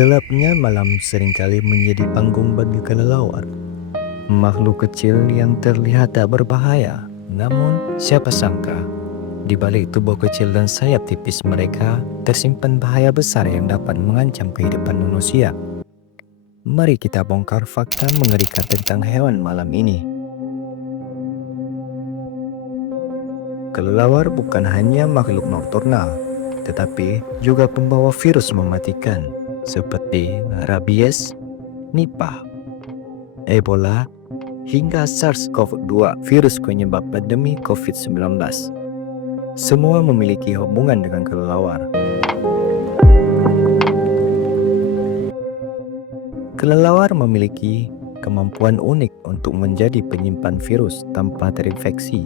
Gelapnya malam seringkali menjadi panggung bagi kelelawar. Makhluk kecil yang terlihat tak berbahaya, namun siapa sangka di balik tubuh kecil dan sayap tipis mereka tersimpan bahaya besar yang dapat mengancam kehidupan manusia. Mari kita bongkar fakta mengerikan tentang hewan malam ini. Kelelawar bukan hanya makhluk nokturnal, tetapi juga pembawa virus mematikan seperti rabies, Nipah, Ebola, hingga SARS-CoV-2, virus penyebab pandemi COVID-19. Semua memiliki hubungan dengan kelelawar. Kelelawar memiliki kemampuan unik untuk menjadi penyimpan virus tanpa terinfeksi.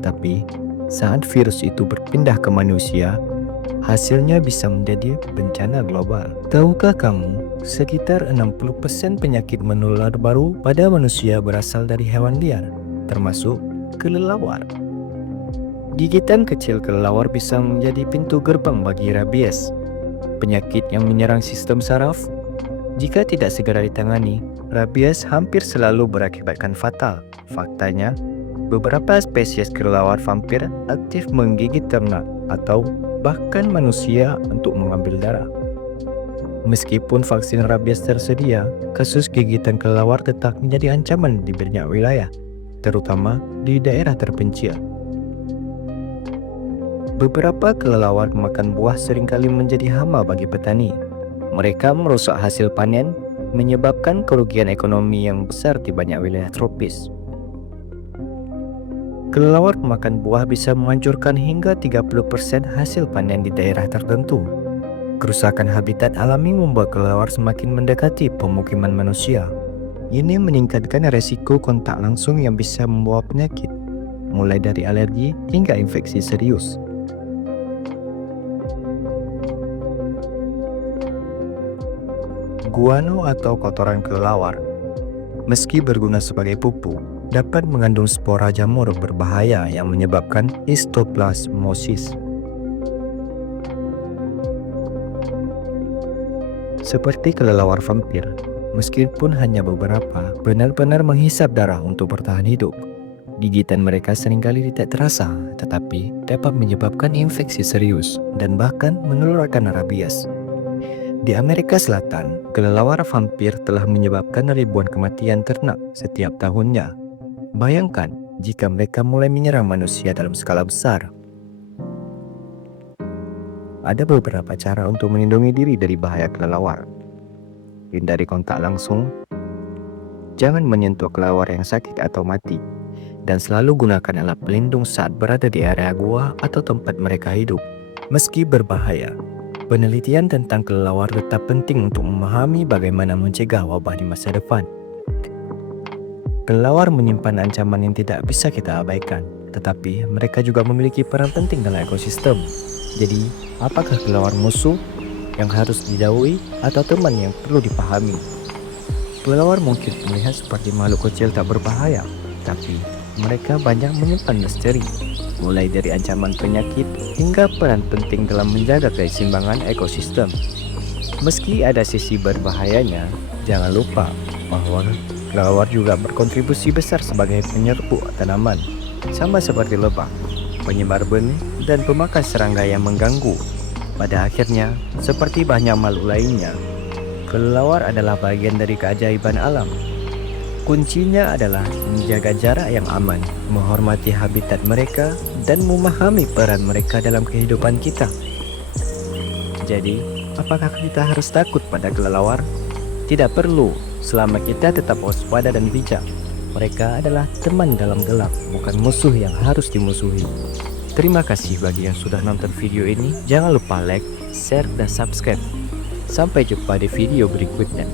Tapi, saat virus itu berpindah ke manusia, hasilnya bisa menjadi bencana global. Tahukah kamu, sekitar 60% penyakit menular baru pada manusia berasal dari hewan liar, termasuk kelelawar. Gigitan kecil kelelawar bisa menjadi pintu gerbang bagi rabies, penyakit yang menyerang sistem saraf. Jika tidak segera ditangani, rabies hampir selalu berakibatkan fatal. Faktanya, beberapa spesies kelelawar vampir aktif menggigit ternak atau bahkan manusia untuk mengambil darah. Meskipun vaksin rabies tersedia, kasus gigitan kelelawar tetap menjadi ancaman di banyak wilayah, terutama di daerah terpencil. Beberapa kelelawar pemakan buah seringkali menjadi hama bagi petani. Mereka merusak hasil panen, menyebabkan kerugian ekonomi yang besar di banyak wilayah tropis. Kelelawar pemakan buah bisa menghancurkan hingga 30% hasil panen di daerah tertentu. Kerusakan habitat alami membuat kelelawar semakin mendekati pemukiman manusia. Ini meningkatkan resiko kontak langsung yang bisa membawa penyakit, mulai dari alergi hingga infeksi serius. Guano atau kotoran kelelawar, meski berguna sebagai pupuk, dapat mengandung spora jamur berbahaya yang menyebabkan histoplasmosis. Seperti kelelawar vampir, meskipun hanya beberapa, benar-benar menghisap darah untuk bertahan hidup. Gigitan mereka seringkali tidak terasa, tetapi dapat menyebabkan infeksi serius dan bahkan menularkan rabies. Di Amerika Selatan, kelelawar vampir telah menyebabkan ribuan kematian ternak setiap tahunnya. Bayangkan jika mereka mulai menyerang manusia dalam skala besar. Ada beberapa cara untuk melindungi diri dari bahaya kelelawar. Hindari kontak langsung, jangan menyentuh kelelawar yang sakit atau mati, dan selalu gunakan alat pelindung saat berada di area gua atau tempat mereka hidup. Meski berbahaya, penelitian tentang kelelawar tetap penting untuk memahami bagaimana mencegah wabah di masa depan. Kelelawar menyimpan ancaman yang tidak bisa kita abaikan, tetapi mereka juga memiliki peran penting dalam ekosistem. Jadi, apakah kelelawar musuh yang harus dijauhi atau teman yang perlu dipahami? Kelelawar mungkin terlihat seperti makhluk kecil tak berbahaya, tapi mereka banyak menyimpan misteri, mulai dari ancaman penyakit hingga peran penting dalam menjaga keseimbangan ekosistem. Meski ada sisi berbahayanya, jangan lupa bahwa kelelawar juga berkontribusi besar sebagai penyerbuk tanaman, sama seperti lebah, penyebar benih, dan pemakan serangga yang mengganggu. Pada akhirnya, seperti banyak makhluk lainnya, kelelawar adalah bagian dari keajaiban alam. Kuncinya adalah menjaga jarak yang aman, menghormati habitat mereka, dan memahami peran mereka dalam kehidupan kita. Jadi, apakah kita harus takut pada kelelawar? Tidak perlu, selama kita tetap waspada dan bijak. Mereka adalah teman dalam gelap, bukan musuh yang harus dimusuhi. Terima kasih bagi yang sudah nonton video ini. Jangan lupa like, share, dan subscribe. Sampai jumpa di video berikutnya.